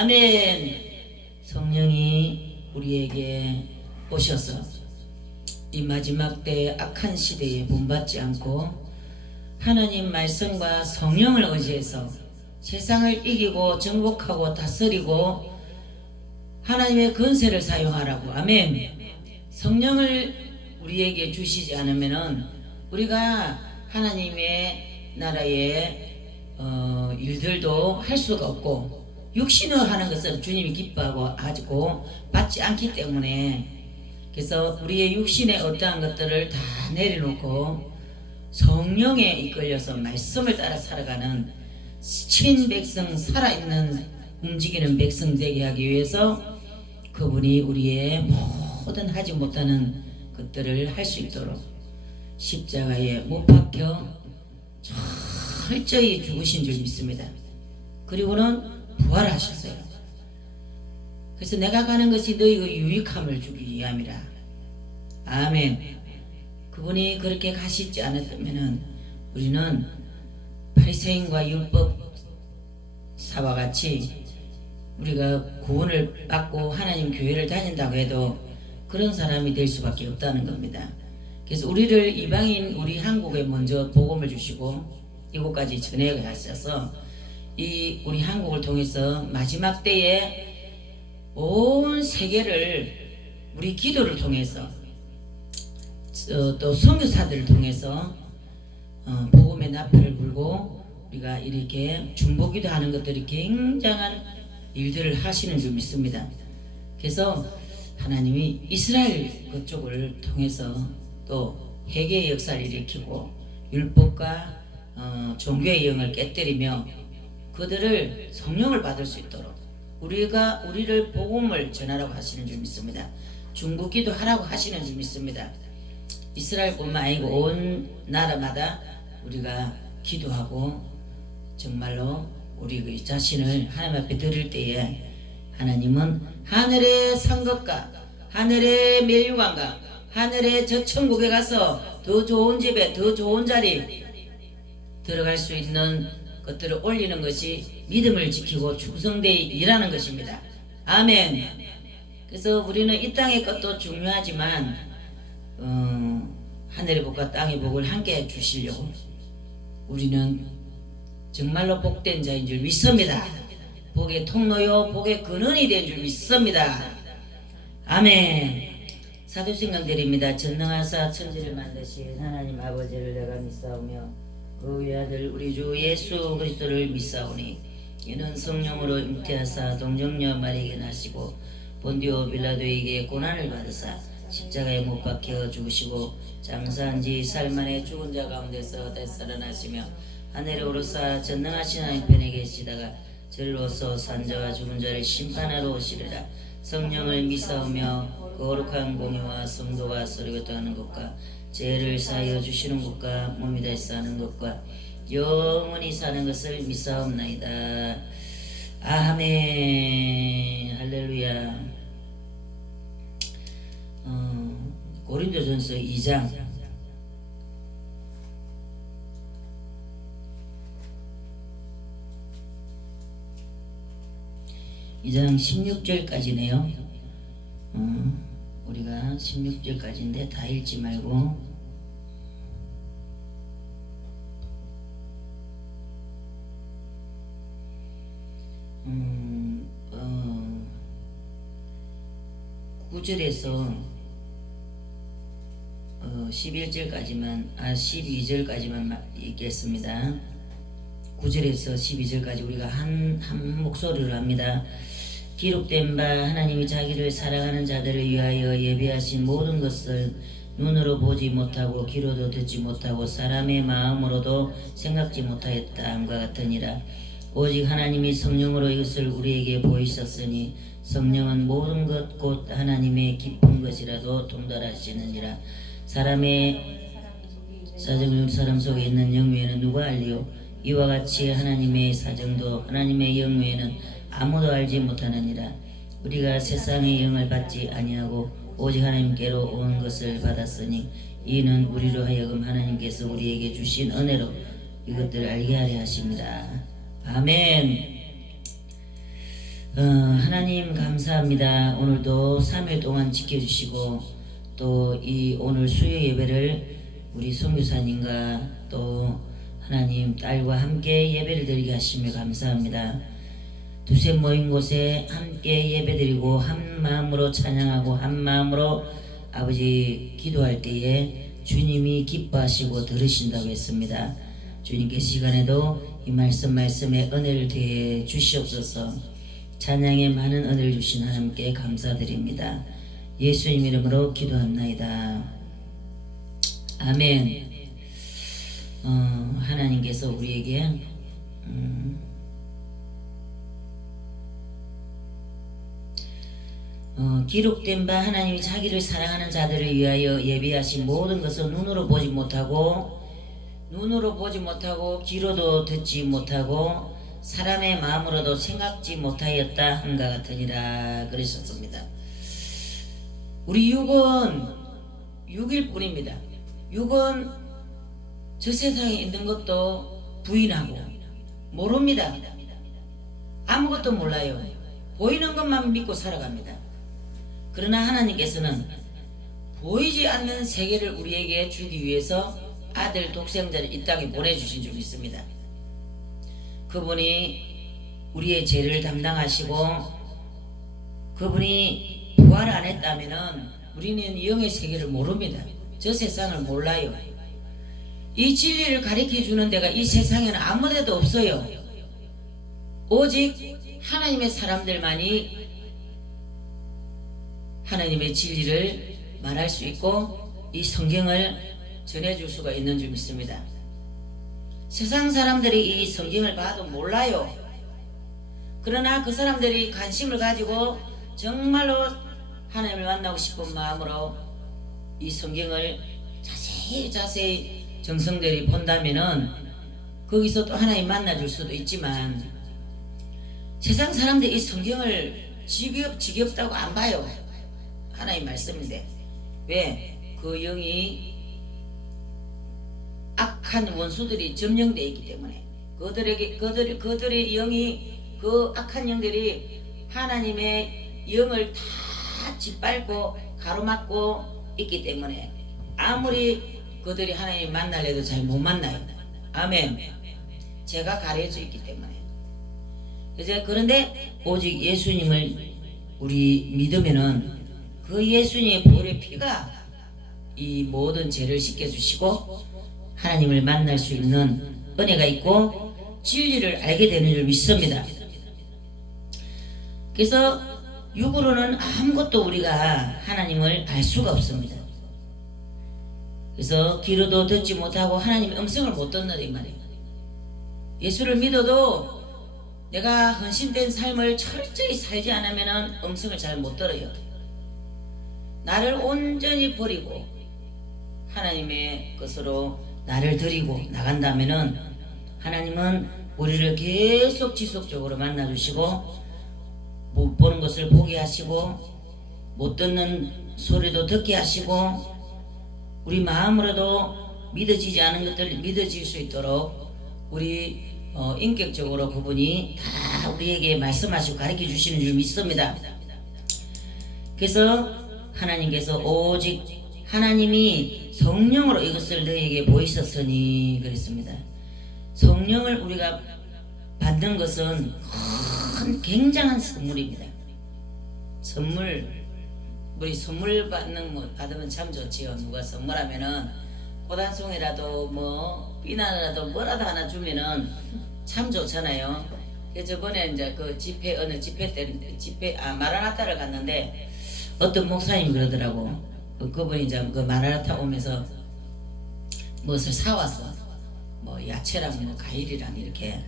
아멘. 성령이 우리에게 오셔서 이 마지막 때 악한 시대에 본받지 않고 하나님 말씀과 성령을 의지해서 세상을 이기고 정복하고 다스리고 하나님의 권세를 사용하라고. 아멘. 성령을 우리에게 주시지 않으면은 우리가 하나님의 나라의 일들도 할 수가 없고, 육신으로 하는 것을 주님이 기뻐하고 하고 받지 않기 때문에, 그래서 우리의 육신의 어떠한 것들을 다 내려놓고 성령에 이끌려서 말씀을 따라 살아가는 친백성, 살아있는 움직이는 백성 되게 하기 위해서 그분이 우리의 모든 하지 못하는 것들을 할 수 있도록 십자가에 못 박혀 철저히 죽으신 줄 믿습니다. 그리고는 부활하셨어요. 그래서 내가 가는 것이 너희의 유익함을 주기 위함이라. 아멘. 그분이 그렇게 가시지 않았다면 우리는 바리새인과 율법사와 같이 우리가 구원을 받고 하나님 교회를 다닌다고 해도 그런 사람이 될 수밖에 없다는 겁니다. 그래서 우리를 이방인 우리 한국에 먼저 복음을 주시고 이곳까지 전해 가셔서 이 우리 한국을 통해서 마지막 때에 온 세계를 우리 기도를 통해서 또 선교사들을 통해서 복음의 나팔을 불고 우리가 이렇게 중보기도 하는 것들이 굉장한 일들을 하시는 줄 믿습니다. 그래서 하나님이 이스라엘 그쪽을 통해서 또 회개의 역사를 일으키고 율법과 종교의 영을 깨뜨리며 그들을 성령을 받을 수 있도록 우리를 복음을 전하라고 하시는 줄 믿습니다. 중보기도 하라고 하시는 줄 믿습니다. 이스라엘뿐만 아니고 온 나라마다 우리가 기도하고 정말로 우리 자신을 하나님 앞에 드릴 때에 하나님은 하늘의 상급과 하늘의 멸류관과 하늘의 저 천국에 가서 더 좋은 집에 더 좋은 자리 들어갈 수 있는 것들을 올리는 것이 믿음을 지키고 충성되이 일하는 것입니다. 아멘. 그래서 우리는 이 땅의 것도 중요하지만 하늘의 복과 땅의 복을 함께 주시려고 우리는 정말로 복된 자인 줄 믿습니다. 복의 통로요 복의 근원이 된 줄 믿습니다. 아멘. 사도신강 드립니다. 전능하사 천지를 만드신 하나님 아버지를 내가 믿사오며 그 외아들 우리 주 예수 그리스도를 믿사오니 이는 성령으로 잉태하사 동정녀 마리에게 나시고 본디오 빌라도에게 고난을 받으사 십자가에 못 박혀 죽으시고 장사한 지 사흘 만에 죽은 자 가운데서 다시 살아나시며 하늘에 오르사 전능하신 하나님 편에 계시다가 저리로서 산 자와 죽은 자를 심판하러 오시리라. 성령을 믿사오며 거룩한 공의와 성도와 서리가 하는 것과 죄를 사하여 주시는 것과 몸이 다시 사는 것과 영원히 사는 것을 믿사옵나이다. 아멘. 할렐루야. 고린도전서 2장 16절까지네요. 우리가 16절까지인데 다 읽지 말고 어, 9절에서 12절까지만 읽겠습니다. 9절에서 12절까지 우리가 한 목소리로 합니다. 기록된 바 하나님이 자기를 사랑하는 자들을 위하여 예비하신 모든 것을 눈으로 보지 못하고 귀로도 듣지 못하고 사람의 마음으로도 생각지 못하였다함과 같으니라. 오직 하나님이 성령으로 이것을 우리에게 보이셨으니 성령은 모든 것 곧 하나님의 깊은 것이라도 통달하시느니라. 사람의 사정을 사람 속에 있는 영 외에는 누가 알리요? 이와 같이 하나님의 사정도 하나님의 영 외에는 아무도 알지 못하느니라. 우리가 세상의 영을 받지 아니하고 오직 하나님께로 온 것을 받았으니 이는 우리로 하여금 하나님께서 우리에게 주신 은혜로 이것들을 알게 하려 하십니다. 아멘. 하나님 감사합니다. 오늘도 3일 동안 지켜주시고 또 이 오늘 수요 예배를 우리 선교사님과 또 하나님 딸과 함께 예배를 드리게 하시며 감사합니다. 두세 모인 곳에 함께 예배드리고 한 마음으로 찬양하고 한 마음으로 아버지 기도할 때에 주님이 기뻐하시고 들으신다고 했습니다. 주님께 시간에도 이 말씀에 은혜를 더해 주시옵소서. 찬양에 많은 은혜를 주신 하나님께 감사드립니다. 예수님 이름으로 기도합나이다. 아멘. 하나님께서 우리에게 기록된 바 하나님이 자기를 사랑하는 자들을 위하여 예비하신 모든 것을 눈으로 보지 못하고 귀로도 듣지 못하고 사람의 마음으로도 생각지 못하였다 한가 같으니라 그러셨습니다. 우리 육은 육일 뿐입니다. 육은 저 세상에 있는 것도 부인하고 모릅니다. 아무것도 몰라요. 보이는 것만 믿고 살아갑니다. 그러나 하나님께서는 보이지 않는 세계를 우리에게 주기 위해서 아들 독생자를 이 땅에 보내주신 줄 믿습니다. 그분이 우리의 죄를 담당하시고 그분이 부활 안 했다면은 우리는 영의 세계를 모릅니다. 저 세상을 몰라요. 이 진리를 가르쳐 주는 데가 이 세상에는 아무 데도 없어요. 오직 하나님의 사람들만이 하나님의 진리를 말할 수 있고 이 성경을 전해줄 수가 있는 줄 믿습니다. 세상 사람들이 이 성경을 봐도 몰라요. 그러나 그 사람들이 관심을 가지고 정말로 하나님을 만나고 싶은 마음으로 이 성경을 자세히 정성들이 본다면은 거기서 또 하나님 만나줄 수도 있지만 세상 사람들이 이 성경을 지겹다고 안 봐요. 하나님 말씀인데 왜? 그 영이 악한 원수들이 점령되어 있기 때문에 그들의 영이 그 악한 영들이 하나님의 영을 다 짓밟고 가로막고 있기 때문에 아무리 그들이 하나님 만나려도 잘 못 만나요. 아멘. 제가 가려져 있기 때문에. 그런데 오직 예수님을 우리 믿으면은 그 예수님의 보혈의 피가 이 모든 죄를 씻겨주시고 하나님을 만날 수 있는 은혜가 있고 진리를 알게 되는 줄 믿습니다. 그래서 육으로는 아무것도 우리가 하나님을 알 수가 없습니다. 그래서 귀로도 듣지 못하고 하나님의 음성을 못 듣는다 이 말이에요. 예수를 믿어도 내가 헌신된 삶을 철저히 살지 않으면 음성을 잘 못 들어요. 나를 온전히 버리고 하나님의 것으로 나를 드리고 나간다면은 하나님은 우리를 계속 지속적으로 만나주시고 못 보는 것을 보게 하시고 못 듣는 소리도 듣게 하시고 우리 마음으로도 믿어지지 않은 것들을 믿어질 수 있도록 우리 인격적으로 그분이 다 우리에게 말씀하시고 가르쳐 주시는 줄 믿습니다. 그래서 하나님께서 오직 하나님이 성령으로 이것을 너희에게 보이셨으니 그랬습니다. 성령을 우리가 받는 것은 굉장한 선물입니다. 우리 선물 받으면 참 좋지요. 누가 선물하면은 고단송이라도 뭐 비나라도 뭐라도 하나 주면은 참 좋잖아요. 저번에 이제 그 어느 집회 때 마라나타를 갔는데 어떤 목사님이 그러더라고. 그분이 이제 그 마라나타 오면서 무엇을 사왔어. 뭐 야채랑 뭐 과일이랑 이렇게.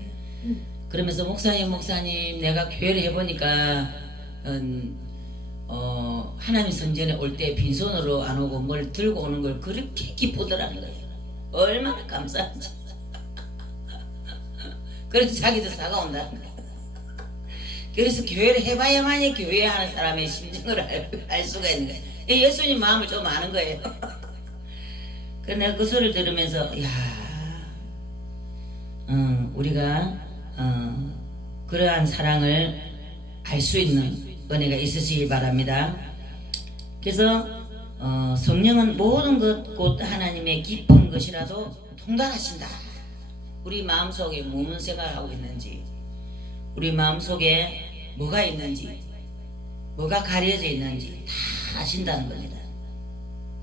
그러면서 목사님 내가 교회를 해보니까 하나님 성전에 올 때 빈손으로 안 오고 뭘 들고 오는 걸 그렇게 기쁘더라는 거예요. 얼마나 감사한지. 그래서 자기도 사가온다는 거예요. 그래서 교회를 해봐야만이 교회하는 사람의 심정을 알 수가 있는 거예요. 예수님 마음을 좀 아는 거예요. 그래서 내가 그 소리를 들으면서 우리가 그러한 사랑을 갈 수 있는 은혜가 있으시길 바랍니다. 그래서 성령은 모든 것 곧 하나님의 깊은 것이라도 통달하신다. 우리 마음속에 무슨 생각을 하고 있는지, 우리 마음속에 뭐가 있는지, 뭐가 가려져 있는지 다 아신다는 겁니다.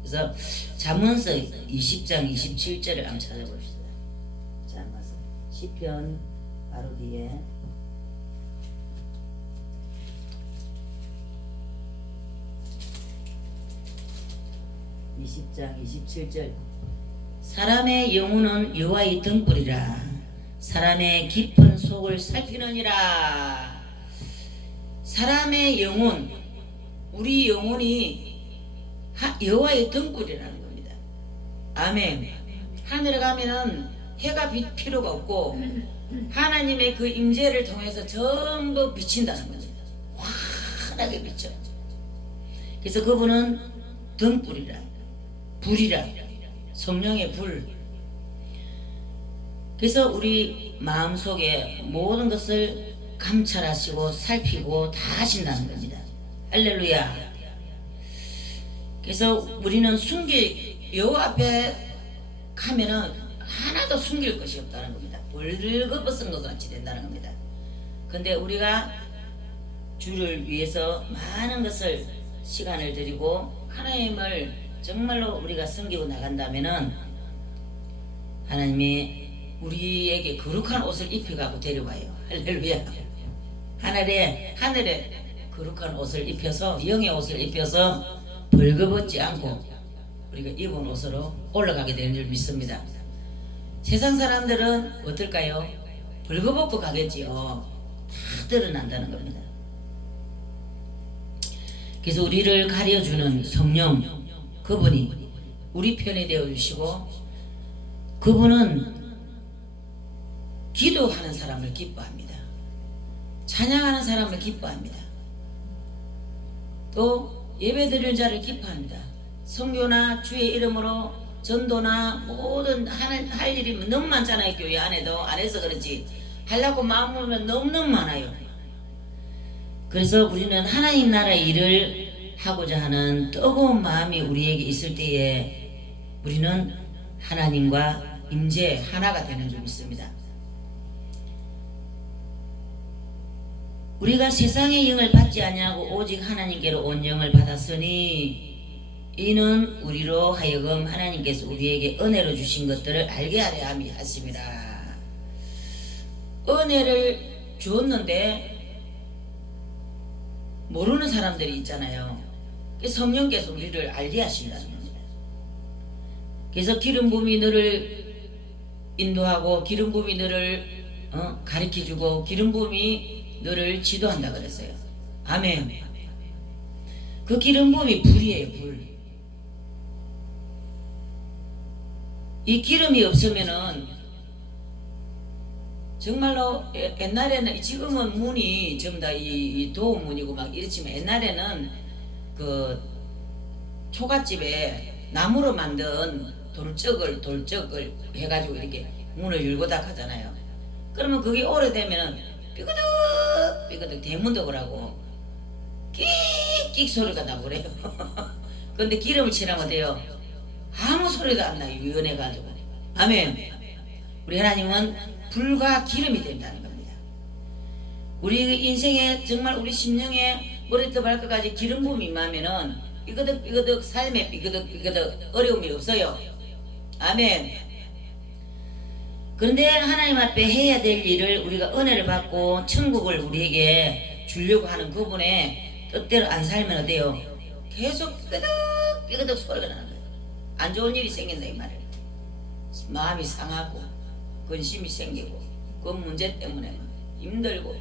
그래서 잠언서 20장 27절을 한번 찾아봅시다. 잠언서 시편 바로 뒤에 (20장 27절) 사람의 영혼은 여호와의 등불이라 사람의 깊은 속을 살피느니라. 사람의 영혼, 우리 영혼이 여호와의 등불이라는 겁니다. 아멘. 하늘에 가면은 해가 빛 필요가 없고 하나님의 그 임재를 통해서 전부 비친다는 겁니다. 환하게 비쳐. 그래서 그분은 등불이라, 불이라, 성령의 불. 그래서 우리 마음속에 모든 것을 감찰하시고 살피고 다 하신다는 겁니다. 할렐루야. 그래서 우리는 여호와 앞에 가면은 하나도 숨길 것이 없다는 겁니다. 벌거벗은 것 같이 된다는 겁니다. 근데 우리가 주를 위해서 많은 것을 시간을 들이고 하나님을 정말로 우리가 섬기고 나간다면은 하나님이 우리에게 거룩한 옷을 입혀가고 데려와요. 할렐루야. 하늘에 거룩한 옷을 입혀서, 영의 옷을 입혀서 벌거벗지 않고 우리가 입은 옷으로 올라가게 되는 줄 믿습니다. 세상 사람들은 어떨까요? 벌거벗고 가겠지요. 다 드러난다는 겁니다. 그래서 우리를 가려주는 성령, 그분이 우리 편이 되어주시고, 그분은 기도하는 사람을 기뻐합니다. 찬양하는 사람을 기뻐합니다. 또 예배드릴 자를 기뻐합니다. 선교나 주의 이름으로 전도나 모든 할 일이 너무 많잖아요. 교회 안에도. 안 해서 그렇지 하려고 마음 먹으면 너무너무 많아요. 그래서 우리는 하나님 나라 일을 하고자 하는 뜨거운 마음이 우리에게 있을 때에 우리는 하나님과 임재 하나가 되는 줄 믿습니다. 우리가 세상의 영을 받지 아니하고 오직 하나님께로 온 영을 받았으니 이는 우리로 하여금 하나님께서 우리에게 은혜로 주신 것들을 알게 하려 함이 하심이라. 은혜를 주었는데 모르는 사람들이 있잖아요. 성령께서 우리를 알게 하신다는 겁니다. 그래서 기름 부음이 너를 인도하고 기름 부음이 너를 가르쳐주고 기름 부음이 너를 지도한다 그랬어요. 아멘. 그 기름 부음이 불이에요. 불. 이 기름이 없으면은 정말로 옛날에는, 지금은 문이 전부 다 이 도움문이고 막 이렇지만 옛날에는 그 초가집에 나무로 만든 돌적을 해가지고 이렇게 문을 열고 닫하잖아요. 그러면 그게 오래되면은 삐그덕 대문도 그러고 끽끽 소리가 나고 그래요. 근데 기름을 칠하면 돼요. 아무 소리도 안 나요. 유연해가지고. 아멘. 우리 하나님은 불과 기름이 된다는 겁니다. 우리 인생에 정말 우리 심령에 머리부터 발끝까지 기름 부음이 임하면은 삐그덕 삶에 삐그덕 어려움이 없어요. 아멘. 그런데 하나님 앞에 해야 될 일을 우리가 은혜를 받고 천국을 우리에게 주려고 하는 그분의 뜻대로 안 살면 어때요? 계속 삐그덕 소리가 나는 거예요. 안 좋은 일이 생긴다 이 말이에요. 마음이 상하고 근심이 생기고 그 문제 때문에 막 힘들고,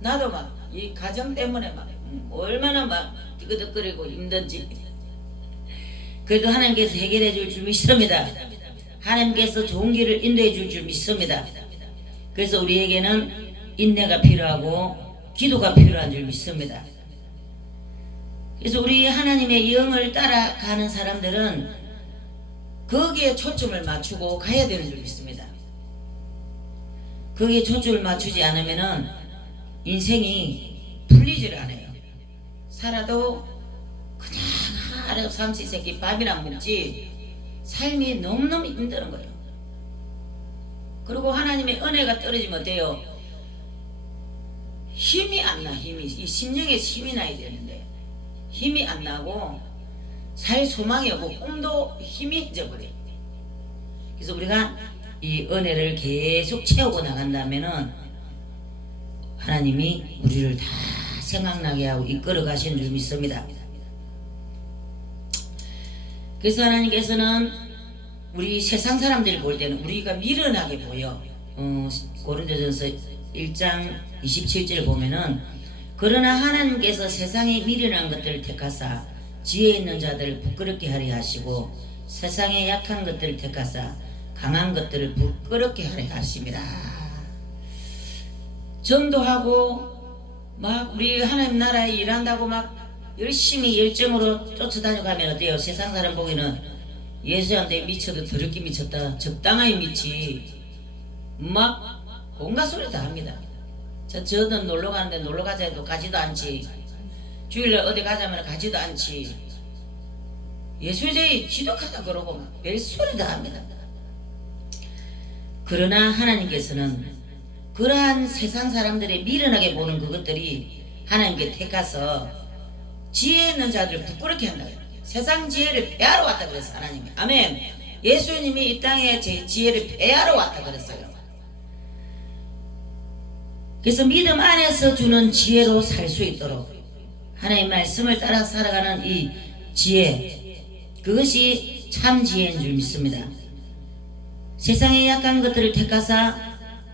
나도 막 이 가정 때문에 막 얼마나 막 삐그덕거리고 힘든지. 그래도 하나님께서 해결해 줄 줄 믿습니다. 하나님께서 좋은 길을 인도해 줄 줄 믿습니다. 그래서 우리에게는 인내가 필요하고 기도가 필요한 줄 믿습니다. 그래서 우리 하나님의 영을 따라가는 사람들은 거기에 초점을 맞추고 가야 되는 줄 믿습니다. 거기에 초점을 맞추지 않으면은 인생이 풀리지를 않아요. 살아도 그냥 하루 삼시세끼 밥이나 먹지 삶이 너무너무 힘드는 거예요. 그리고 하나님의 은혜가 떨어지면 어때요? 힘이 안 나. 이 심령에 힘이 나야 되는데 힘이 안 나고 살 소망이 없고 꿈도 힘이 잊어버려요. 그래서 우리가 이 은혜를 계속 채우고 나간다면은 하나님이 우리를 다 생각나게 하고 이끌어 가시는 줄 믿습니다. 그래서 하나님께서는 우리 세상 사람들이 볼 때는 우리가 미련하게 보여. 고린도전서 1장 27절 보면은 그러나 하나님께서 세상에 미련한 것들을 택하사 지혜 있는 자들을 부끄럽게 하려 하시고 세상에 약한 것들을 택하사 강한 것들을 부끄럽게 하려 하심이라. 전도하고 막 우리 하나님 나라에 일한다고 막 열심히 열정으로 쫓아다녀가면 어때요? 세상 사람 보기에는 예수한테 미쳐도 더럽게 미쳤다, 적당하게 미치, 막 온갖 소리 다 합니다. 저는 놀러 가는데 놀러 가자 해도 가지도 않지, 주일날 어디 가자면 가지도 않지, 예수제에 지독하다 그러고 막 별소리 다 합니다. 그러나 하나님께서는 그러한 세상 사람들의 미련하게 보는 그것들이 하나님께 택하서 지혜 있는 자들을 부끄럽게 한다. 세상 지혜를 폐하러 왔다 그랬어 하나님이. 아멘. 예수님이 이 땅에 제 지혜를 폐하러 왔다 그랬어요. 그래서 믿음 안에서 주는 지혜로 살 수 있도록 하나님의 말씀을 따라 살아가는 이 지혜, 그것이 참 지혜인 줄 믿습니다. 세상의 약한 것들을 택하사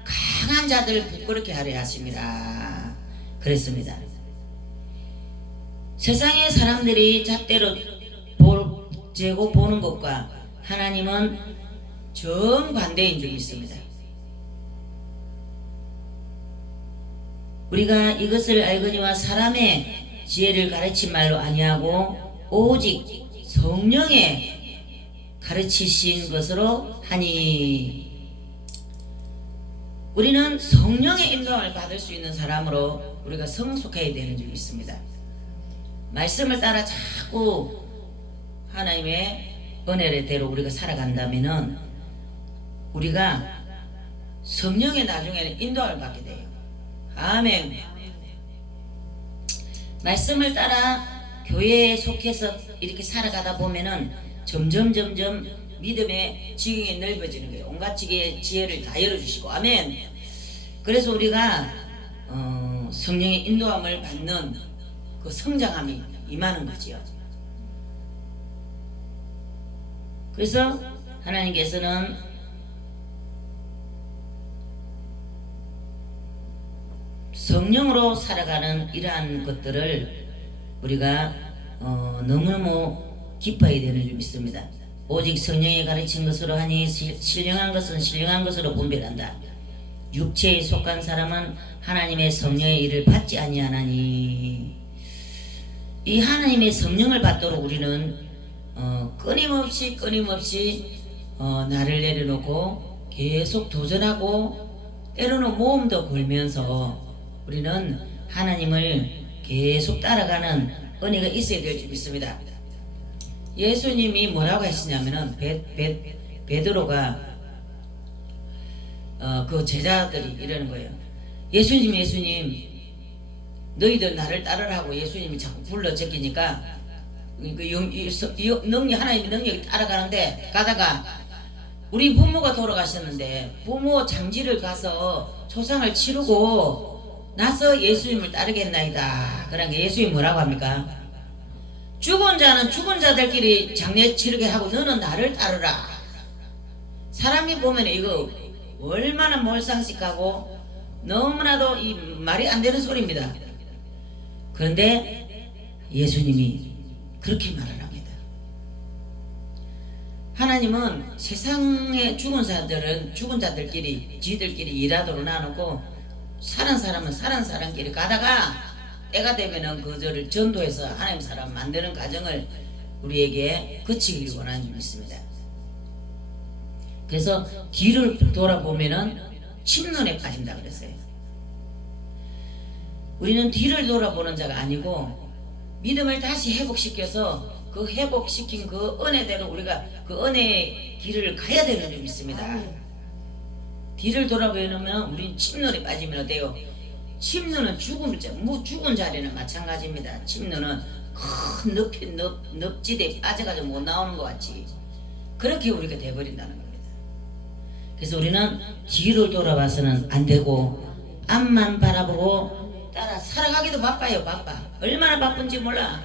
강한 자들을 부끄럽게 하려 하심이라 그랬습니다. 세상의 사람들이 잣대로 재고 보는 것과 하나님은 정반대인 줄 믿습니다. 우리가 이것을 알거니와 사람의 지혜를 가르친 말로 아니하고 오직 성령의 가르치신 것으로 하니, 우리는 성령의 인도함을 받을 수 있는 사람으로 우리가 성숙해야 되는 줄 믿습니다. 말씀을 따라 자꾸 하나님의 은혜대로 우리가 살아간다면은 우리가 성령의 나중에는 인도함을 받게 돼요. 아멘. 말씀을 따라 교회에 속해서 이렇게 살아가다 보면은 점점 믿음의 지경이 넓어지는 거예요. 온갖 지혜를 다 열어주시고. 아멘. 그래서 우리가 성령의 인도함을 받는 그 성장함이 임하는 거지요. 그래서 하나님께서는 성령으로 살아가는 이러한 것들을 우리가 너무너무 기뻐해야 되는 줄 믿습니다. 오직 성령이 가르친 것으로 하니 신령한 것은 신령한 것으로 분별한다. 육체에 속한 사람은 하나님의 성령의 일을 받지 아니하나니. 이 하나님의 성령을 받도록 우리는 끊임없이 나를 내려놓고 계속 도전하고 때로는 모험도 걸면서 우리는 하나님을 계속 따라가는 은혜가 있어야 될 줄 믿습니다. 예수님이 뭐라고 하시냐면은 베드로가 그 제자들이 이러는 거예요. 예수님 너희들 나를 따르라고 예수님이 자꾸 불러 제끼니까 하나님의 능력이 따라가는데 가다가 우리 부모가 돌아가셨는데 부모 장지를 가서 초상을 치르고 나서 예수님을 따르겠나이다. 그러니까 예수님이 뭐라고 합니까? 죽은 자는 죽은 자들끼리 장례 치르게 하고 너는 나를 따르라. 사람이 보면 이거 얼마나 몰상식하고 너무나도 이 말이 안 되는 소리입니다. 그런데 예수님이 그렇게 말을 합니다. 하나님은 세상의 죽은 자들끼리 지들끼리 일하도록 나누고 사는 사람은 사는 사람끼리 가다가 때가 되면은 그저를 전도해서 하나님 사람 만드는 과정을 우리에게 거치기를 원하는 줄 믿습니다. 그래서 뒤를 돌아보면은 침론에 빠진다 그랬어요. 우리는 뒤를 돌아보는 자가 아니고 믿음을 다시 회복시켜서 그 회복시킨 그 은혜대로 우리가 그 은혜의 길을 가야 되는 줄 믿습니다. 뒤를 돌아보면 우린 침노에 빠지면 어때요? 침노는 죽은 자리는 마찬가지입니다. 침노는 큰 늪지대에 빠져가지고 못 나오는 것 같지. 그렇게 우리가 돼버린다는 겁니다. 그래서 우리는 뒤를 돌아봐서는 안 되고 앞만 바라보고 따라 살아가기도 바빠요. 바빠. 얼마나 바쁜지 몰라.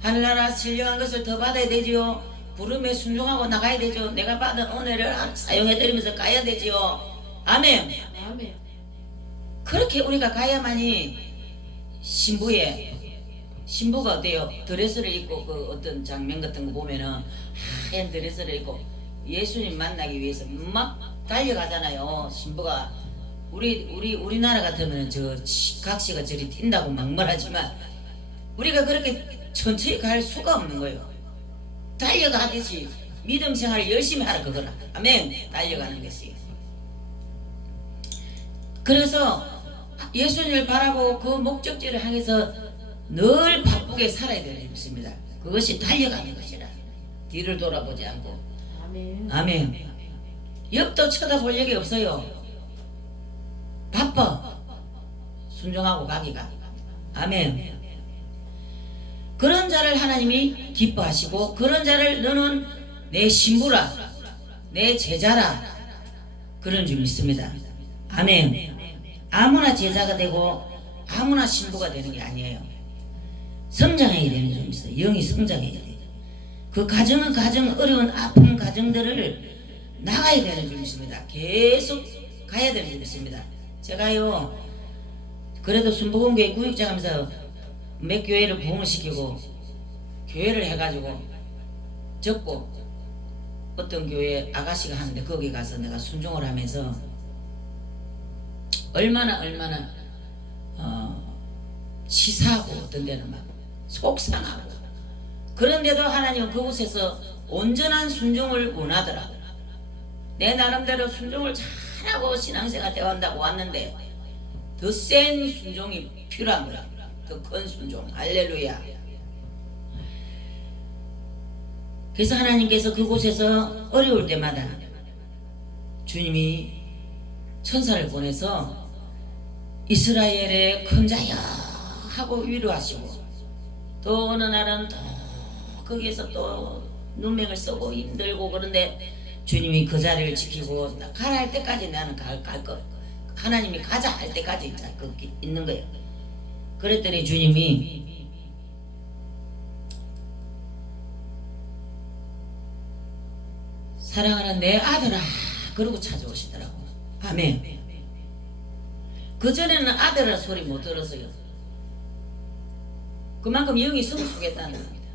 하늘나라 신령한 것을 더 받아야 되지요. 부름에 순종하고 나가야 되죠. 내가 받은 은혜를 사용해드리면서 가야 되지요. 아멘. 아멘. 그렇게 우리가 가야만이 신부가 어때요? 드레스를 입고 그 어떤 장면 같은 거 보면은 하얀 드레스를 입고 예수님 만나기 위해서 막 달려가잖아요. 신부가 우리나라 같으면 저 각시가 저리 튄다고 막 말하지만 우리가 그렇게 천천히 갈 수가 없는 거예요. 달려가듯이 믿음 생활을 열심히 하라 그거라. 아멘. 달려가는 것이. 그래서 예수님을 바라보고 그 목적지를 향해서 늘 바쁘게 살아야 되는 것입니다. 그것이 달려가는 것이라. 뒤를 돌아보지 않고. 아멘. 아멘. 옆도 쳐다볼 얘기 없어요. 바빠. 순종하고 가기가. 아멘. 그런 자를 하나님이 기뻐하시고 그런 자를 너는 내 신부라 내 제자라 그런 줄 믿습니다. 아멘. 아무나 제자가 되고 아무나 신부가 되는 게 아니에요. 성장해야 되는 줄 믿어요. 영이 성장해야 돼요. 그 가정은 가정 어려운 아픈 가정들을 나가야 되는 줄 믿습니다. 계속 가야 되는 줄 믿습니다. 제가요 그래도 순복음교회 구역장 하면서 몇 교회를 부흥을 시키고 교회를 해가지고 적고 어떤 교회 아가씨가 하는데 거기 가서 내가 순종을 하면서 얼마나 치사하고 어떤 데는 막 속상하고 그런데도 하나님은 그곳에서 온전한 순종을 원하더라고. 내 나름대로 순종을 잘하고 신앙생활 대화한다고 왔는데 더 센 순종이 필요한 거야. 더 큰 순종. 할렐루야. 그래서 하나님께서 그곳에서 어려울 때마다 주님이 천사를 보내서 이스라엘의 큰 자여 하고 위로하시고 또 어느 날은 또 거기에서 또 눈맹을 쓰고 힘들고 그런데 주님이 그 자리를 지키고 가라 할 때까지 나는 갈 거. 하나님이 가자 할 때까지 있는 거예요. 그랬더니 주님이 사랑하는 내 아들아 그러고 찾아오시더라고. 아멘. 그전에는 아들이라 소리 못 들었어요. 그만큼 영이 성숙했다는 겁니다.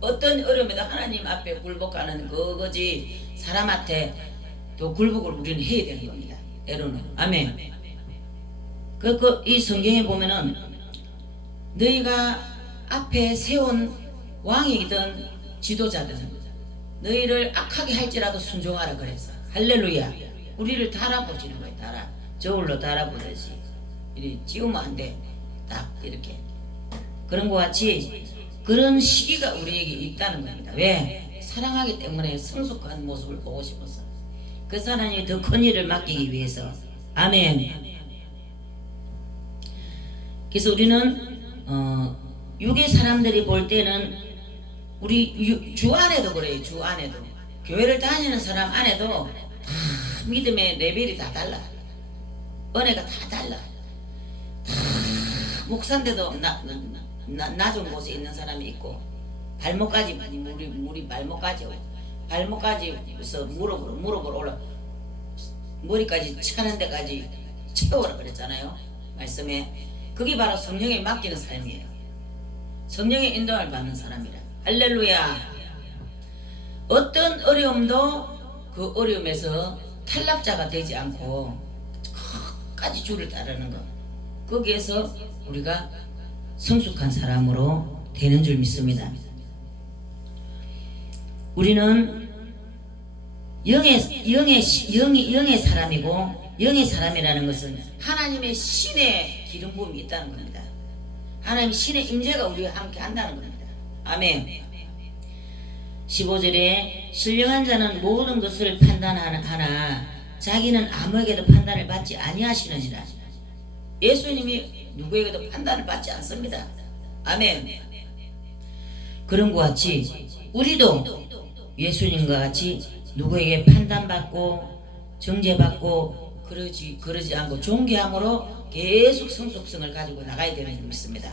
어떤 어려움에도 하나님 앞에 굴복하는 그거지 사람한테 또 굴복을 우리는 해야 되는 겁니다. 때로는. 아멘. 이 성경에 보면은 너희가 앞에 세운 왕이든 지도자든 너희를 악하게 할지라도 순종하라 그래서 할렐루야. 우리를 달아보시는 거예요. 저울로 달아보듯이 이리 지우면 안 돼. 딱 이렇게 그런 것 같이 그런 시기가 우리에게 있다는 겁니다. 왜? 사랑하기 때문에 성숙한 모습을 보고 싶어서 그 하나님이 더 큰 일을 맡기기 위해서. 아멘. 그래서 우리는 육의 사람들이 볼 때는 우리 주 안에도 그래요. 주 안에도 교회를 다니는 사람 안에도 다 믿음의 레벨이 다 달라. 은혜가 다 달라. 다 목사인데도 낮은 곳에 있는 사람이 있고 발목까지 물이 발목까지에서 무릎으로 올라 머리까지 차는 데까지 채워라 그랬잖아요. 말씀에 그게 바로 성령에 맡기는 삶이에요. 성령의 인도를 받는 사람이라. 할렐루야. 어떤 어려움도 그 어려움에서 탈락자가 되지 않고 끝까지 주를 따르는 것. 거기에서 우리가 성숙한 사람으로 되는 줄 믿습니다. 우리는 영의 사람이고 영의 사람이라는 것은 하나님의 신의 기름 부음이 있다는 겁니다. 하나님 신의 임재가 우리와 함께 한다는 겁니다. 아멘. 15절에 신령한 자는 모든 것을 판단하나 자기는 아무에게도 판단을 받지 아니하시느니라. 예수님이 누구에게도 판단을 받지 않습니다. 아멘. 그런 것 같이 우리도 예수님과 같이 누구에게 판단받고 정죄받고 그러지 않고 존귀함으로 계속 성속성을 가지고 나가야 되는 줄 믿습니다.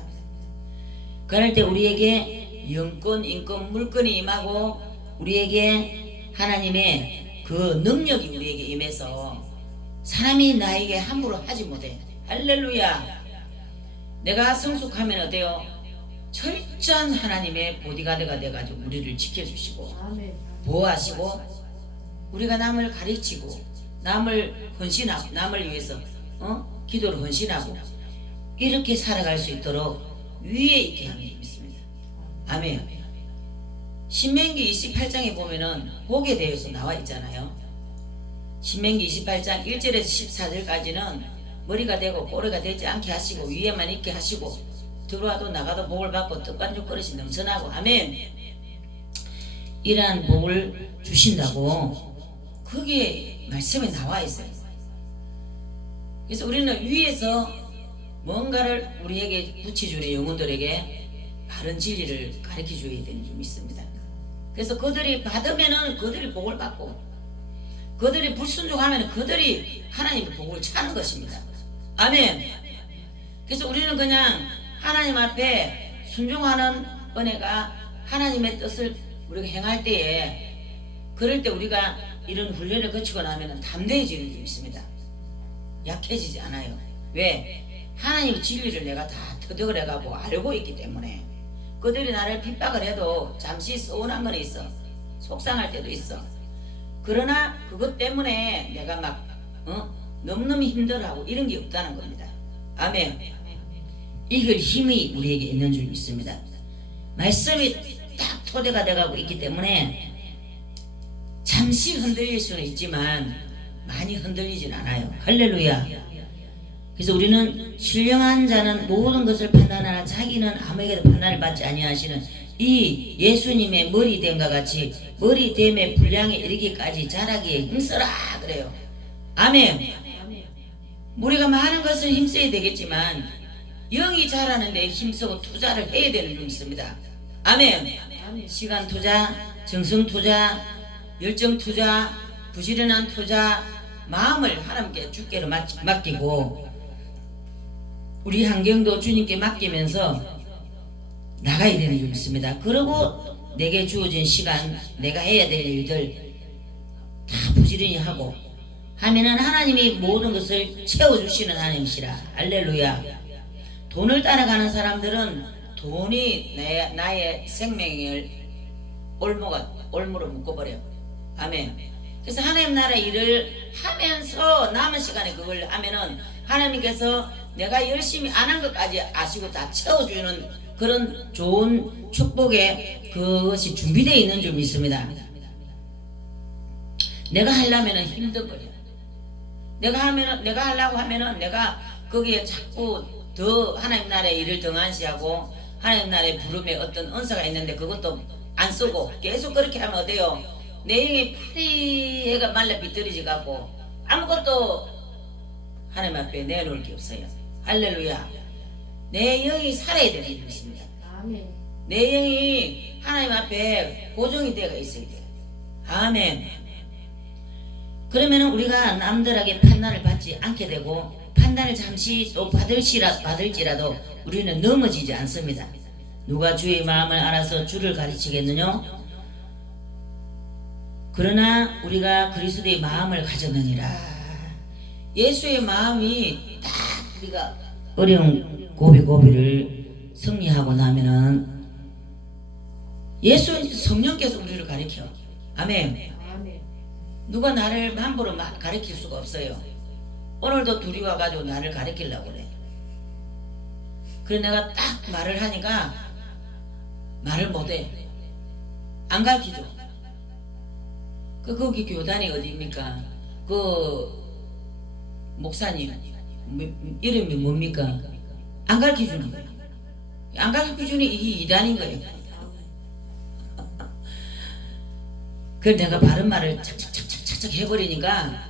그럴 때 우리에게 영권, 인권, 물권이 임하고 우리에게 하나님의 그 능력이 우리에게 임해서 사람이 나에게 함부로 하지 못해. 할렐루야. 내가 성숙하면 어때요? 철저한 하나님의 보디가드가 돼가지고 우리를 지켜주시고 보호하시고 우리가 남을 가르치고 남을 헌신하고 남을 위해서 기도를 헌신하고 이렇게 살아갈 수 있도록 위에 있게 하는 게 있습니다. 아멘. 신명기 28장에 보면은 복에 대해서 나와 있잖아요. 신명기 28장 1절에서 14절까지는 머리가 되고 꼬리가 되지 않게 하시고 위에만 있게 하시고 들어와도 나가도 복을 받고 떡반죽 그릇이 넘쳐나고 아멘. 이러한 복을 주신다고 거기에 말씀에 나와 있어요. 그래서 우리는 위에서 뭔가를 우리에게 붙여주는 영혼들에게 바른 진리를 가르쳐 줘야 되는 줄 믿습니다. 그래서 그들이 받으면은 그들이 복을 받고 그들이 불순종하면 그들이 하나님의 복을 차는 것입니다. 아멘. 그래서 우리는 그냥 하나님 앞에 순종하는 은혜가 하나님의 뜻을 우리가 행할 때에 그럴 때 우리가 이런 훈련을 거치고 나면 담대해지는 줄 믿습니다. 약해지지 않아요. 왜? 하나님의 진리를 내가 다 터득을 해가고 알고 있기 때문에 그들이 나를 핍박을 해도 잠시 서운한 건 있어. 속상할 때도 있어. 그러나 그것 때문에 내가 막 너무너무 힘들어하고 이런 게 없다는 겁니다. 아멘. 이걸 힘이 우리에게 있는 줄 믿습니다. 말씀이 딱 토대가 돼가고 있기 때문에 잠시 흔들릴 수는 있지만 많이 흔들리진 않아요. 할렐루야. 그래서 우리는 신령한 자는 모든 것을 판단하나 자기는 아무에게도 판단을 받지 아니하시는 이 예수님의 머리됨과 같이 머리됨의 분량에 이르기까지 자라기에 힘써라 그래요. 아멘. 우리가 많은 것을 힘써야 되겠지만 영이 자라는데 힘쓰고 투자를 해야 되는 줄 믿습니다. 아멘. 시간 투자, 정성 투자, 열정 투자, 부지런한 투자, 마음을 하나님께 주께로 맡기고 우리 환경도 주님께 맡기면서 나가야 되는 줄 믿습니다. 그리고 내게 주어진 시간, 내가 해야 될 일들 다 부지런히 하고 하면은 하나님이 모든 것을 채워주시는 하나님이시라. 할렐루야. 돈을 따라가는 사람들은 돈이 나의 생명을 올무로 묶어버려. 아멘. 그래서 하나님 나라 일을 하면서 남은 시간에 그걸 하면은 하나님께서 내가 열심히 안 한 것까지 아시고 다 채워주는 그런 좋은 축복의 그것이 준비되어 있는 줄 믿습니다. 내가 하려면은 힘든 거야. 내가 하려고 하면은 내가 거기에 자꾸 더 하나님 나라의 일을 등한시하고 하나님 나라의 부름에 어떤 은사가 있는데 그것도 안 쓰고 계속 그렇게 하면 어때요? 내 파리해가 말라 비틀어지 갖고 아무것도 하나님 앞에 내놓을 게 없어요. 할렐루야. 내 영이 살아야 되는 게 있습니다. 아멘. 내 영이 하나님 앞에 고정이 되어 있어야 돼요. 아멘. 그러면 우리가 남들에게 판단을 받지 않게 되고 판단을 잠시 또 받을지라도 우리는 넘어지지 않습니다. 누가 주의 마음을 알아서 주를 가르치겠느냐? 그러나 우리가 그리스도의 마음을 가졌느니라. 예수의 마음이 딱 우리가 어려운 고비를 승리하고 나면은 예수 성령께서 우리를 가르쳐. 아멘. 아멘. 누가 나를 함부로 가르칠 수가 없어요. 오늘도 둘이 와가지고 나를 가르치려고 그래. 그래서 내가 딱 말을 하니까 말을 못해. 안 가르치죠. 거기 교단이 어디입니까? 그 목사님 이름이 뭡니까? 안 가르쳐 주는 거예요. 안 가르쳐 주니 이게 이단인 거예요. 그걸 내가 바른 말을 착착착착착 해버리니까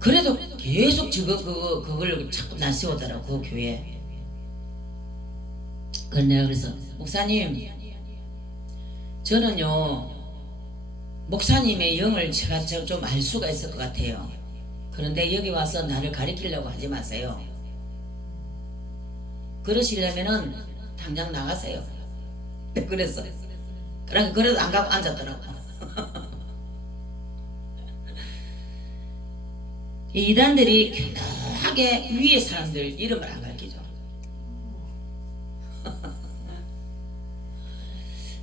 그래도 계속 그걸 자꾸 낯세우더라고 그 교회. 그래서 내가 그래서 목사님 저는요 목사님의 영을 제가 좀 알 수가 있을 것 같아요. 그런데 여기 와서 나를 가리키려고 하지 마세요. 그러시려면은 당장 나가세요. 그래서 그러니까 그래도 안 가고 앉았더라고. 이 이단들이 교묘하게 위에 사람들 이름을 안 가르쳐줘.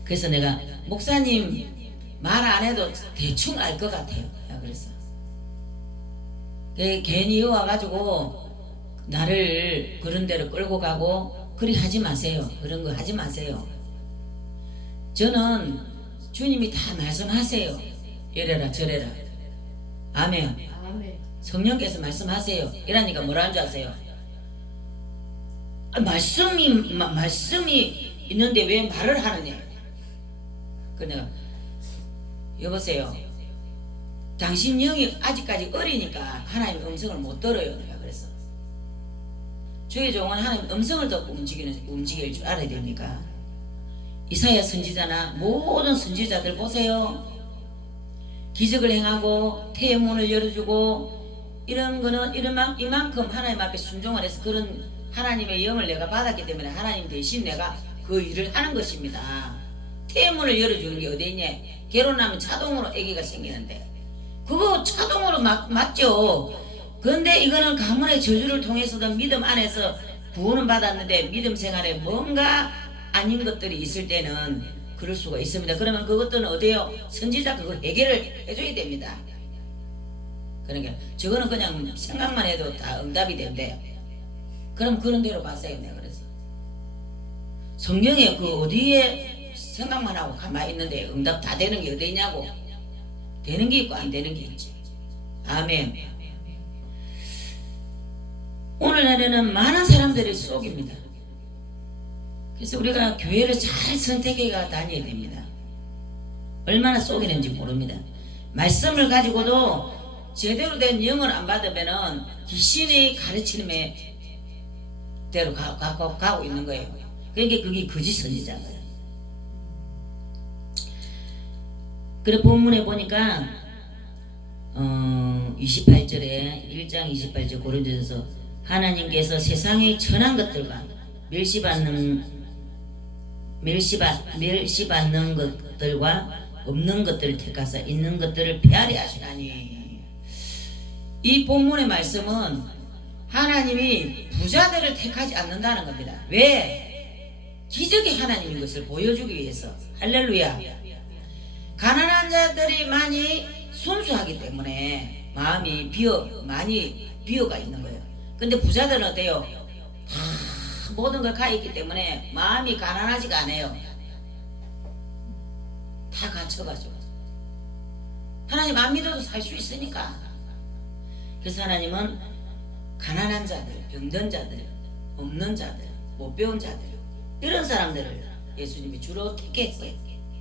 그래서 내가 목사님 말 안 해도 대충 알 것 같아요. 그래서 괜히 와가지고 나를 그런 데로 끌고 가고 그리 하지 마세요. 그런 거 하지 마세요. 저는 주님이 다 말씀하세요. 이래라 저래라. 아멘. 성령께서 말씀하세요. 이러니까 뭐라는 줄 아세요? 말씀이 있는데 왜 말을 하느냐. 그 내가 여보세요. 당신 영이 아직까지 어리니까 하나님의 음성을 못 들어요. 내가 그랬어. 주의 종은 하나님의 음성을 듣고 움직일 줄 알아야 됩니까? 이사야 선지자나 모든 선지자들 보세요. 기적을 행하고 태의 문을 열어주고 이런 거는 이만큼 하나님 앞에 순종을 해서 그런 하나님의 영을 내가 받았기 때문에 하나님 대신 내가 그 일을 하는 것입니다. 태의 문을 열어주는 게 어디 있냐? 결혼하면 자동으로 아기가 생기는데 그거 자동으로 맞죠. 그런데 이거는 가문의 저주를 통해서도 믿음 안에서 구원은 받았는데 믿음 생활에 뭔가 아닌 것들이 있을 때는 그럴 수가 있습니다. 그러면 그것들은 어디요? 선지자 그걸 해결을 해줘야 됩니다. 그러니까 저거는 그냥 생각만 해도 다 응답이 된대요. 그럼 그런 대로 가세요. 내가 그래서 성경에 그 어디에 생각만 하고 가만히 있는데 응답 다 되는 게 어디 있냐고. 되는 게 있고 안 되는 게 있지. 아멘. 오늘날에는 많은 사람들이 속입니다. 그래서 우리가 교회를 잘 선택해 다녀야 됩니다. 얼마나 속이는지 모릅니다. 말씀을 가지고도 제대로 된 영을 안 받으면은 귀신의 가르침에 대로 가고 있는 거예요. 그러니까 그게 거짓 선지자예요. 그래 본문에 보니까 28절에 1장 28절 고린도전서 하나님께서 세상의 천한 것들과 멸시받는 것들과 없는 것들을 택하사 있는 것들을 폐하려 하시나니. 이 본문의 말씀은 하나님이 부자들을 택하지 않는다는 겁니다. 왜? 기적의 하나님인 것을 보여주기 위해서. 할렐루야. 가난한 자들이 많이 순수하기 때문에 마음이 많이 비어가 있는 거예요. 근데 부자들은 어때요? 다 모든 걸 가 있기 때문에 마음이 가난하지가 않아요. 다 갖춰가지고 하나님 안 믿어도 살 수 있으니까. 그래서 하나님은 가난한 자들, 병든 자들, 없는 자들, 못 배운 자들 이런 사람들을 예수님이 주로 택했어요.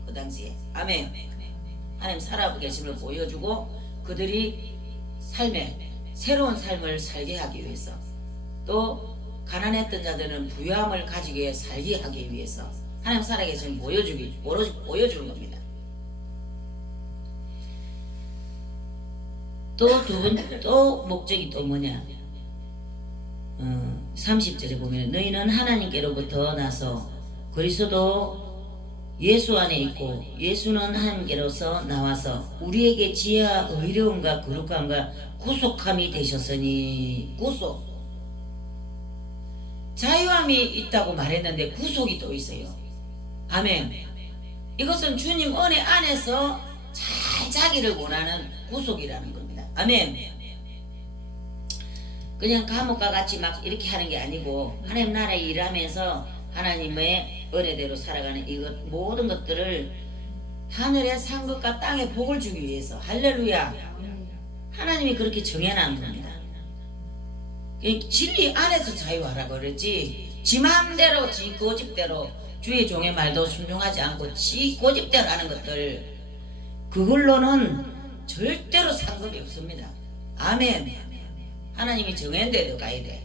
그 당시에. 아멘. 하나님 살아보고 계심을 보여주고 그들이 새로운 삶을 살게 하기 위해서, 또 가난했던 자들은 부유함을 가지기 위해 살게 하기 위해서 하나님 살아계심을 보여주는 겁니다. 또 목적이 또 뭐냐? 30절에 보면 너희는 하나님께로부터 나서 그리스도 예수 안에 있고 예수는 하나님께로서 나와서 우리에게 지혜와 의로움과 거룩함과 구속함이 되셨으니. 구속, 자유함이 있다고 말했는데 구속이 또 있어요. 아멘. 이것은 주님 은혜 안에서 잘 자기를 원하는 구속이라는 겁니다. 아멘. 그냥 감옥과 같이 막 이렇게 하는 게 아니고 하나님 나라에 일하면서 하나님의 은혜대로 살아가는 이것 모든 것들을 하늘의 산 것과 땅의 복을 주기 위해서. 할렐루야. 하나님이 그렇게 정해놓은 겁니다. 이 진리 안에서 자유하라고 그랬지. 지 마음대로 지 고집대로 주의 종의 말도 순종하지 않고 지 고집대로 하는 것들, 그걸로는 절대로 상급이 없습니다. 아멘. 하나님이 정한 데도 가야 돼.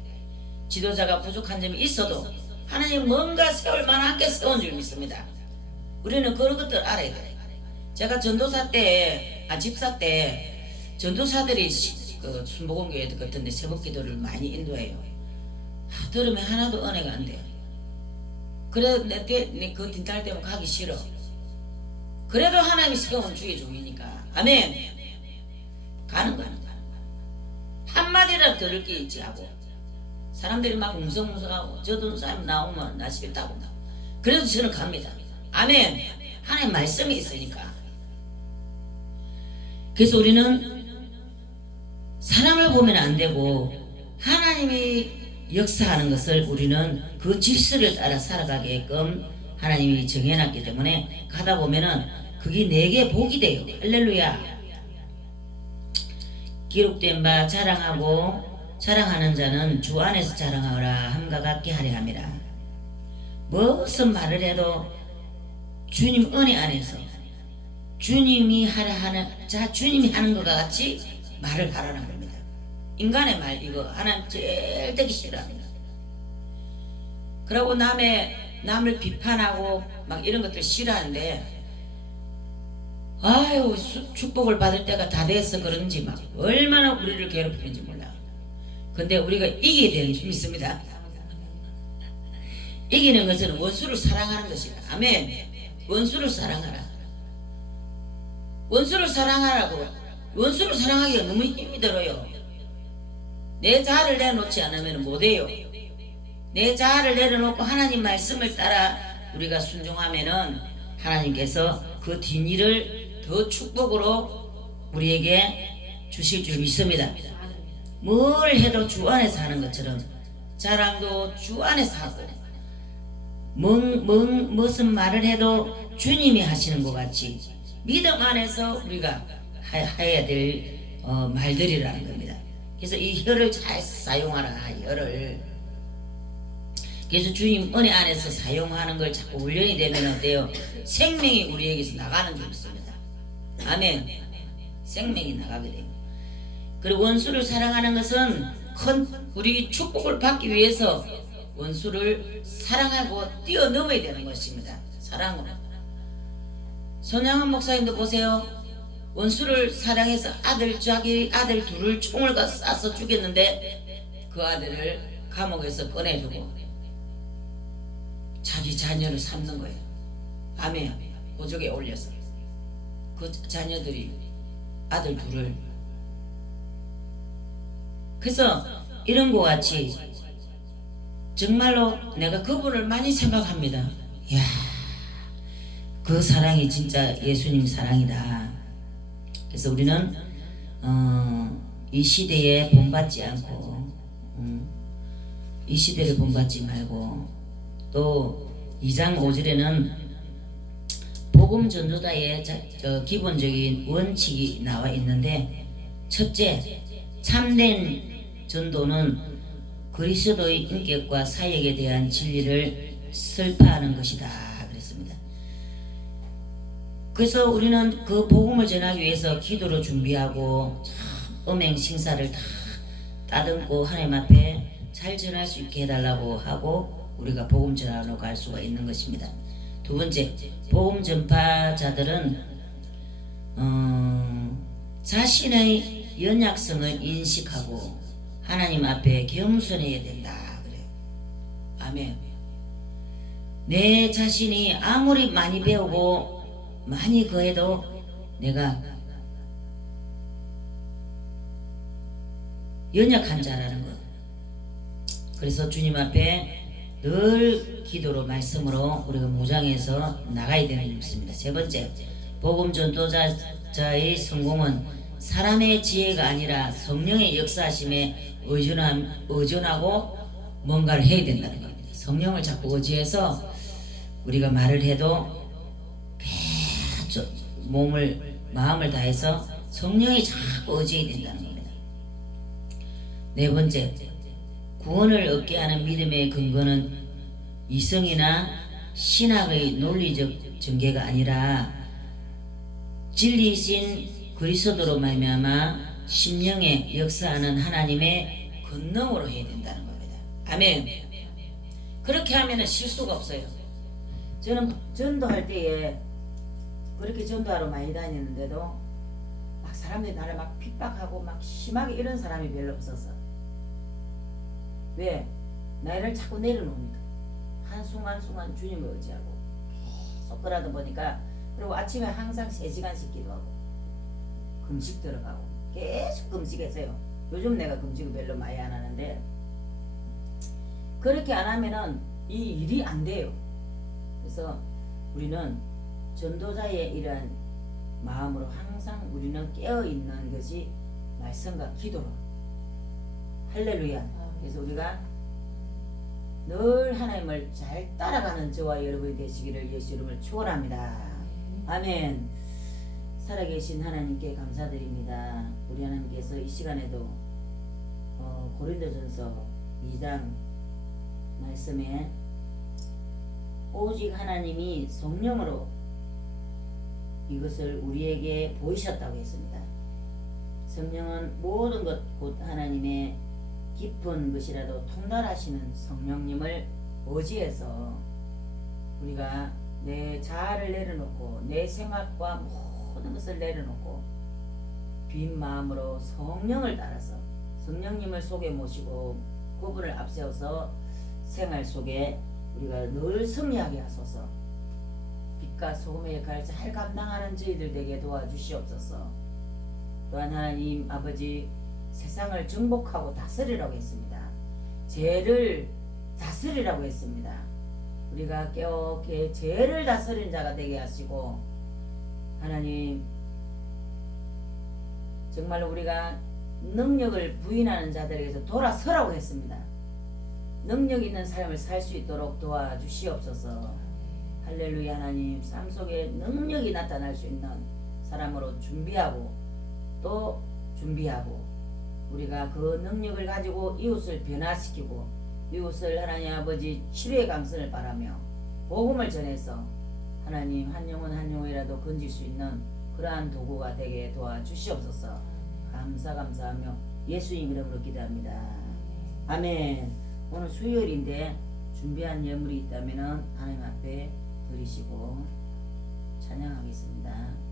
지도자가 부족한 점이 있어도 하나님 뭔가 세울 만한 게 세운 줄 믿습니다. 우리는 그런 것들 알아야 돼. 제가 전도사 때, 집사 때 전도사들이 그 순복음교회 같은데 새벽기도를 많이 인도해요. 들으면 하나도 은혜가 안 돼. 그래도 그 뒷날 때문에 가기 싫어. 그래도 하나님이 시켜온 주의 종이니까. 아멘. 가는 거야. 한마디라도 들을 게 있지 하고. 사람들이 막 웅성웅성하고 저도 사람 나오면 나 싫다고. 그래도 저는 갑니다. 아멘. 하나님 말씀이 있으니까. 그래서 우리는 사람을 보면 안 되고 하나님이 역사하는 것을 우리는 그 질서를 따라 살아가게끔 하나님이 정해놨기 때문에 가다 보면은 그게 내게 복이 돼요. 할렐루야. 기록된 바 자랑하고 자랑하는 자는 주 안에서 자랑하라 함과 같게 하려 함이라. 무슨 말을 해도 주님 은혜 안에서 주님이 하라 하는 주님이 하는 것과 같이 말을 하라는 겁니다. 인간의 말 이거 하나님 제일 되기 싫어합니다. 그러고 남을 비판하고 막 이런 것들 싫어하는데, 아유 축복을 받을 때가 다 돼서 그런지 막 얼마나 우리를 괴롭히는지 몰라. 근데 우리가 이겨야 되는 줄 믿습니다. 이기는 것은 원수를 사랑하는 것이다. 아멘. 원수를 사랑하라. 원수를 사랑하라고. 원수를 사랑하기가 너무 힘이 들어요. 내 자아를 내놓지 않으면 못해요. 내 자아를 내려놓고 하나님 말씀을 따라 우리가 순종하면은 하나님께서 그 뒷일을 더 축복으로 우리에게 주실 줄 믿습니다. 뭘 해도 주 안에서 하는 것처럼 자랑도 주 안에서 하고 무슨 말을 해도 주님이 하시는 것 같이 믿음 안에서 우리가 해야 될 말들이라는 겁니다. 그래서 이 혀를 잘 사용하라. 혀를. 그래서 주님 은혜 안에서 사용하는 걸 자꾸 훈련이 되면 어때요? 생명이 우리에게서 나가는 줄 믿습니다. 아멘. 생명이 나가게 돼요. 그리고 원수를 사랑하는 것은 우리 축복을 받기 위해서 원수를 사랑하고 뛰어넘어야 되는 것입니다. 사랑으로. 손양은 목사님도 보세요. 원수를 사랑해서 자기 아들 둘을 총을 쏴서 죽였는데 그 아들을 감옥에서 꺼내주고 자기 자녀를 삼는 거예요. 아멘. 보조개 올려서 그 자녀들이 아들 둘을. 그래서 이런 것 같이 정말로 내가 그분을 많이 생각합니다. 이야, 그 사랑이 진짜 예수님 사랑이다. 그래서 우리는 이 시대에 본받지 않고 이 시대를 본받지 말고, 또 2장 5절에는 복음 전도자의 기본적인 원칙이 나와 있는데, 첫째, 참된 전도는 그리스도의 인격과 사역에 대한 진리를 설파하는 것이다 그랬습니다. 그래서 우리는 그 복음을 전하기 위해서 기도로 준비하고 음행 싱사를 다 따듬고 하나님 앞에 잘 전할 수 있게 해달라고 하고 우리가 복음 전하러 갈 수가 있는 것입니다. 두 번째, 복음 전파자들은 자신의 연약성을 인식하고 하나님 앞에 겸손해야 된다 그래요. 아멘. 내 자신이 아무리 많이 배우고 많이 거해도 내가 연약한 자라는 것. 그래서 주님 앞에 늘 기도로 말씀으로 우리가 무장해서 나가야 되는 줄 믿습니다. 세 번째, 복음 전도자의 성공은 사람의 지혜가 아니라 성령의 역사하심에 의존하고 뭔가를 해야 된다는 겁니다. 성령을 자꾸 의지해서 우리가 말을 해도 계속 마음을 다해서 성령이 자꾸 의지해야 된다는 겁니다. 네 번째, 구원을 얻게 하는 믿음의 근거는 이성이나 신학의 논리적 전개가 아니라 진리이신 그리스도로 말미암아 심령에 역사하는 하나님의 권능으로 해야 된다는 겁니다. 아멘. 그렇게 하면은 실수가 없어요. 저는 전도할 때에 그렇게 전도하러 많이 다녔는데도 막 사람들이 나를 막 핍박하고 막 심하게 이런 사람이 별로 없었어. 왜? 나를 자꾸 내려놓으니까. 한순간순간 주님을 의지하고 계속 그러다 보니까, 그리고 아침에 항상 3시간씩 기도하고 금식 들어가고 계속 금식했어요. 요즘 내가 금식을 별로 많이 안 하는데, 그렇게 안 하면은 이 일이 안 돼요. 그래서 우리는 전도자의 이러한 마음으로 항상 우리는 깨어있는 것이 말씀과 기도로. 할렐루야. 그래서 우리가 늘 하나님을 잘 따라가는 저와 여러분이 되시기를 예수 이름으로 축원합니다. 아멘. 살아계신 하나님께 감사드립니다. 우리 하나님께서 이 시간에도 고린도전서 2장 말씀에 오직 하나님이 성령으로 이것을 우리에게 보이셨다고 했습니다. 성령은 모든 것 곧 하나님의 깊은 것이라도 통달하시는 성령님을 의지해서 우리가 내 자아를 내려놓고 내 생각과 모든 것을 내려놓고 빈 마음으로 성령을 따라서 성령님을 속에 모시고 그분을 앞세워서 생활 속에 우리가 늘 승리하게 하소서. 빛과 소금의 역할을 잘 감당하는 저희들 되게 도와주시옵소서. 또한 하나님 아버지, 세상을 정복하고 다스리라고 했습니다. 죄를 다스리라고 했습니다. 우리가 깨어게 죄를 다스리는 자가 되게 하시고, 하나님 정말로 우리가 능력을 부인하는 자들에게서 돌아서라고 했습니다. 능력 있는 삶을 살 수 있도록 도와주시옵소서. 할렐루야. 하나님, 삶 속에 능력이 나타날 수 있는 사람으로 준비하고 또 준비하고, 우리가 그 능력을 가지고 이웃을 변화시키고 이웃을 하나님 아버지 치료의 강선을 바라며 복음을 전해서 하나님 한 영혼 한 영혼이라도 건질 수 있는 그러한 도구가 되게 도와주시옵소서. 감사하며 예수님 이름으로 기도합니다. 아멘. 오늘 수요일인데 준비한 예물이 있다면 하나님 앞에 드리시고 찬양하겠습니다.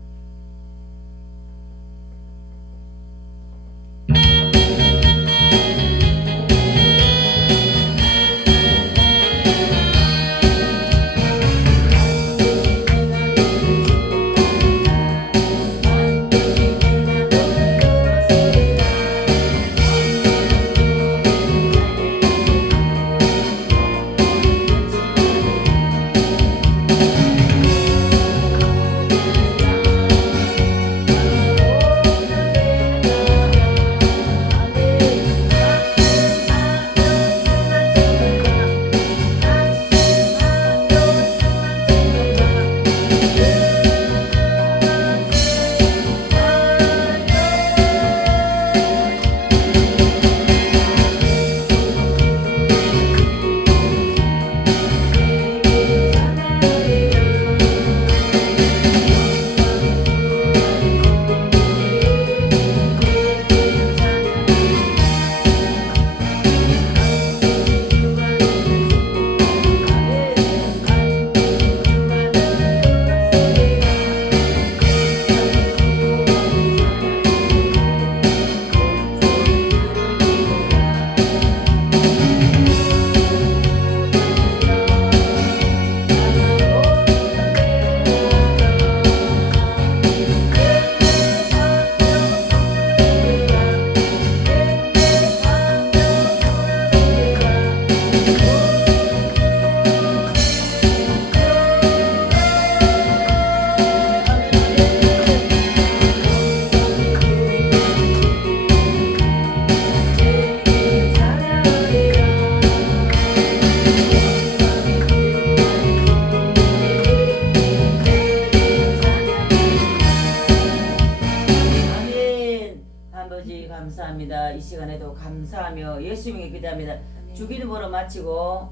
감사합니다. 이 시간에도 감사하며 예수님께 기도합니다. 주기도보로 마치고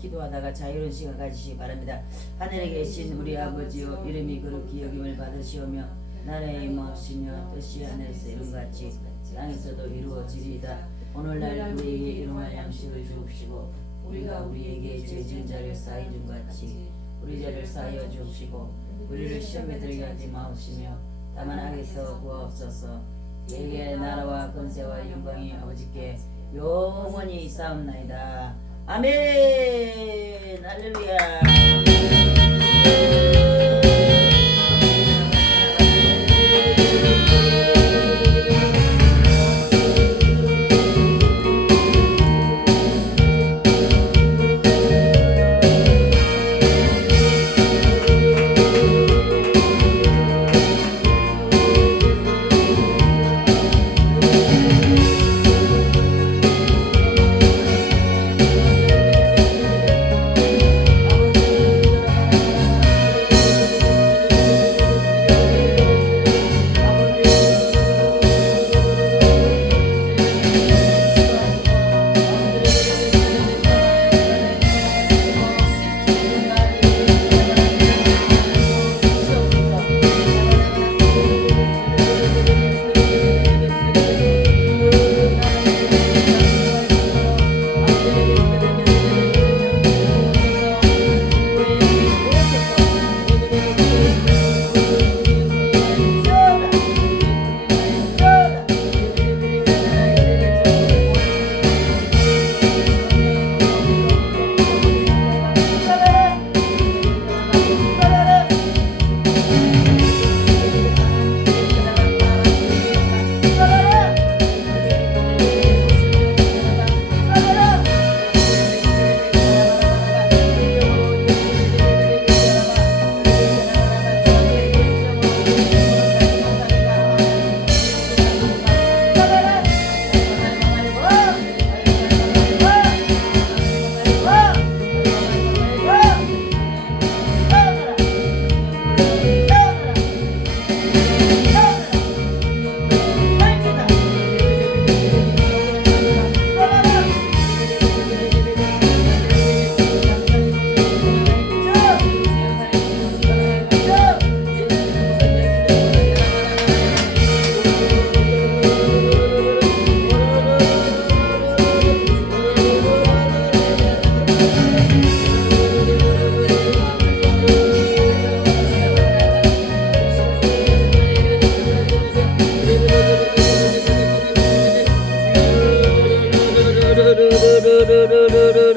기도하다가 자유로운 시간 가지시기 바랍니다. 하늘에 계신 우리 아버지여 이름이 거룩히 여김을 받으시오며 나라의 임하옵시며 뜻이 하늘에서 이룬같이 땅에서도 이루어지리이다. 오늘날 우리에게 일용할 양식을 주옵시고 우리가 우리에게 죄진 자를 사하여 준 같이 우리 죄를 사하여 주옵시고 우리를 시험에 들게 하지 마옵시며 다만 악에서 구하옵소서. 예게 나라와 권세와 영광이 아버지께 영원히 있사옵나이다. 아멘. 할렐루야.